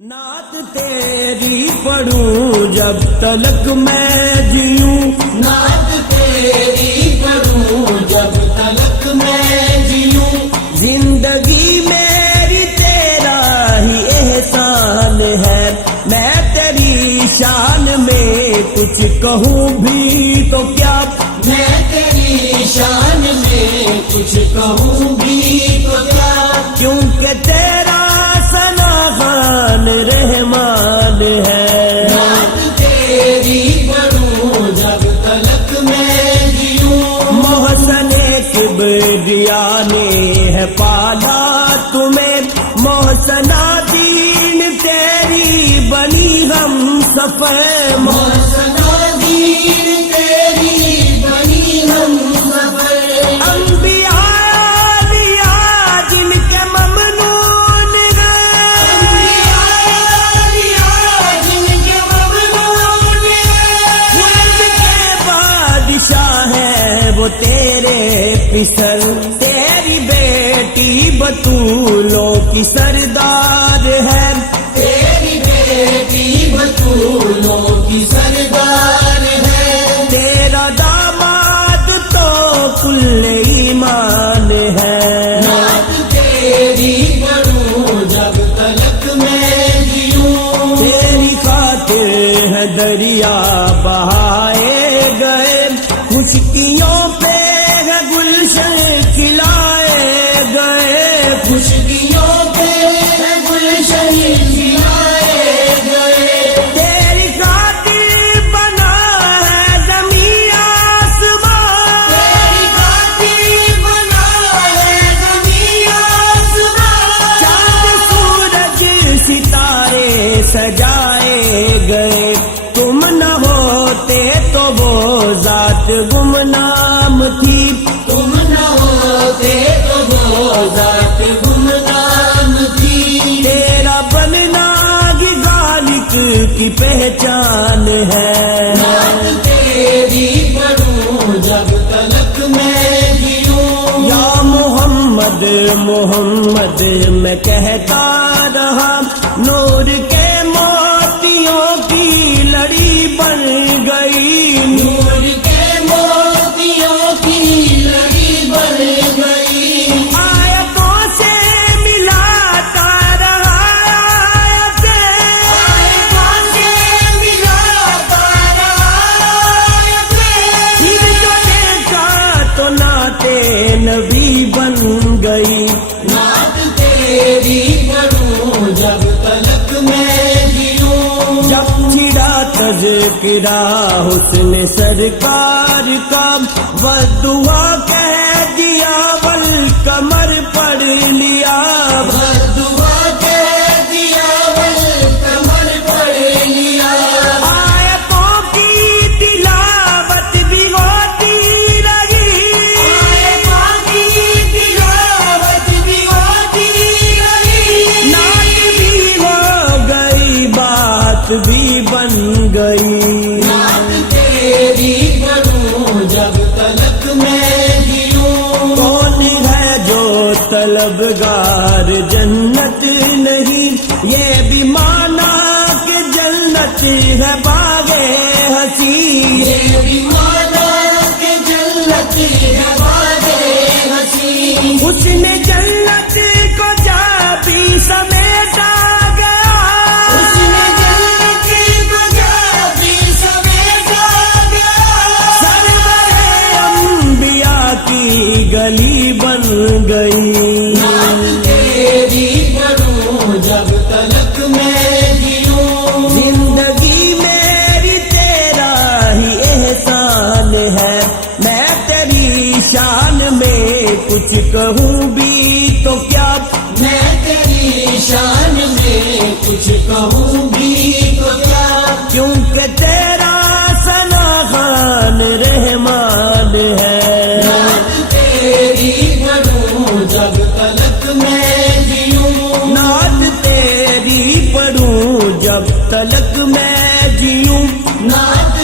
نعت تیری پڑھوں جب تلک میں جیوں، نعت تیری پڑھوں جب تلک میں جیوں، زندگی میری تیرا ہی احسان ہے، میں تیری شان میں کچھ کہوں بھی تو کیا، میں تیری شان میں کچھ کہوں بھی تو کیا، کیونکہ تیرا ثنا خوان رحمان ہے، نعت تیری پڑھوں جب تلک میں جیوں، محسن کبریا نے ہے پالا تمہیں، محسنا دین تیری بنی ہم سفر، محسنا دین تیری بنی ہم سفر، انبیاء اولیاء جن کے ممنون ہیں، جن کے ممنون ہیں، ملک کے بادشاہ ہے وہ تیرے پسر، تیری بیٹی بطولوں کی سردار ہے، تیری بیٹی بطولوں کی سردار ہے، تیرا داماد تو کل ایمان ہے، نعت تیری پڑھوں جب تلک میں جیوں، تیری خاطر ہے دریا بہائے گئے، خشکیوں پہ ہے گلشن کھلائے گئے، خشکیوں پہ ہے گلشن کھلائے گئے، تیری خاطر بنا ہے زمین آسمان، تیری خاطر بنا ہے زمین آسمان، چاند سورج ستارے سجائے گئے، تم نہ ہوتے تو وہ ذات گمنام تھی، تم نہ ہوتے تو وہ ذات گمنام تھی، تیرا بننا ہی ذالک کی پہچان ہے، نعت تیری پڑھوں جب تلک میں جیوں، یا محمد محمد میں کہتا رہا، نور کے موتیوں کی لڑی بن گئی، نور کے موتیوں کی لڑی بن گئی، آیتوں سے ملاتا رہا آیتیں، آیتوں سے ملاتا رہا آیتیں، پھر جو دیکھا تو نعت نبی بن گئی، نعت تیری پڑھوں جب تلک میں جیوں، جب چھڑا تذکرہ حسن سرکار کا، والدعا کہہ دیا والقمر پڑھ لیا، دعا کہہ دیا والقمر پڑھ لیا، آیتوں کی تلاوت بھی ہوتی رہی، آیتوں کی تلاوت بھی ہوتی رہی، نعت بھی ہو گئی بات بھی بن گئی، نعت تیری پڑھوں جب تلک میں جیوں، کون ہے جو طلبگار جنت نہیں، یہ بھی مانا کہ جنت ہے باغ حسین، یہ بھی مانا کہ جنت ہے باغ حسین، اس نے جنت کو جا بھی سمیٹا گیا، اس نے جنت کو جا بھی سمیٹا گیا، سرور انبیاء کی گلی بن گئی، نعت تیری پڑھوں جب تلک میں جیوں، زندگی میری تیرا ہی احسان ہے، میں تیری شان میں کچھ کہوں بھی تو کیا، میں تیری شان میں کچھ کہوں بھی تو کیا، کیونکہ تیرا ثنا خوان رحمان ہے، نعت تیری پڑھوں جب تلک میں جیوں، نعت تیری پڑھوں جب تلک میں جیوں، نعت